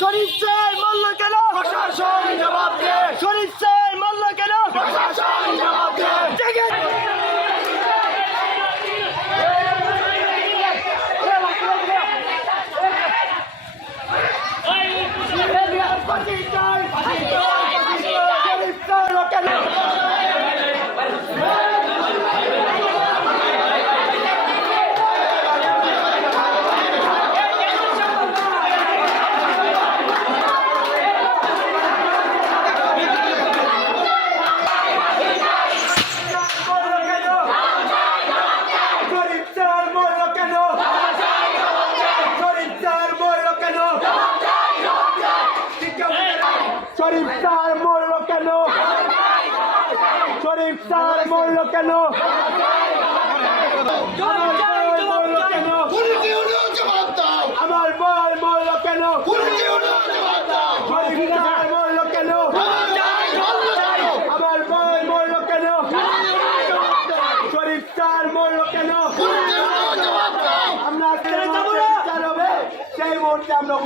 শরীফ sir মারল কেন প্রশাসন জবাব দে শরীফ স্যার মারল কেন প্রশাসন জবাব দে শরীফ স্যার মরল কেন শরীফ স্যার মরল কেন শরীফ স্যার মরল কেন? শরীফ স্যার মরল কেন? আমার বল মরল কেন? শরীফ স্যার মরল কেন? আমার বল মরল কেন? শরীফ স্যার মরল কেন? আমরা সেই মুহূর্তে আমরা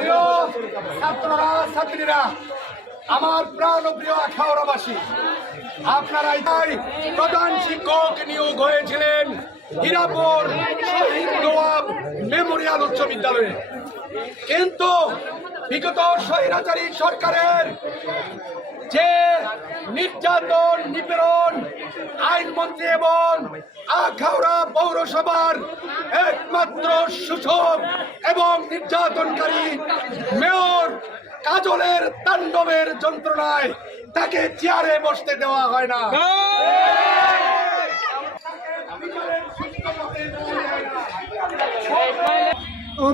ছাত্ররা ছাত্রীরা আমার প্রাণ প্রিয় আখাউড়াবাসী আপনারাই তাই প্রধান শিক্ষক নিয়োগ হয়েছিলেন হীরাপুর শহীদ নওয়াব মেমোরিয়াল উচ্চ বিদ্যালয়ে। কিন্তু বিগত স্বৈরাচারী সরকারের যে নির্যাতন, নিপীড়ন, আইনমন্ত্রী এবং আখাউড়া পৌরসভার একমাত্র শোষক এবং নির্যাতনকারী মেয়র কাজলের তাণ্ডবের যন্ত্রণায় তাকে চেয়ারে বসতে দেওয়া হয় না। ও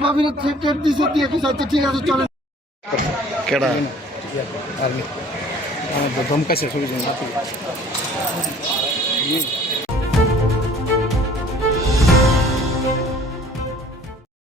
টেপ দিছে দিয়ে কিছু হচ্ছে ঠিক আছে চলে কেডা? আমার ধমকাছে ছবি জন্য।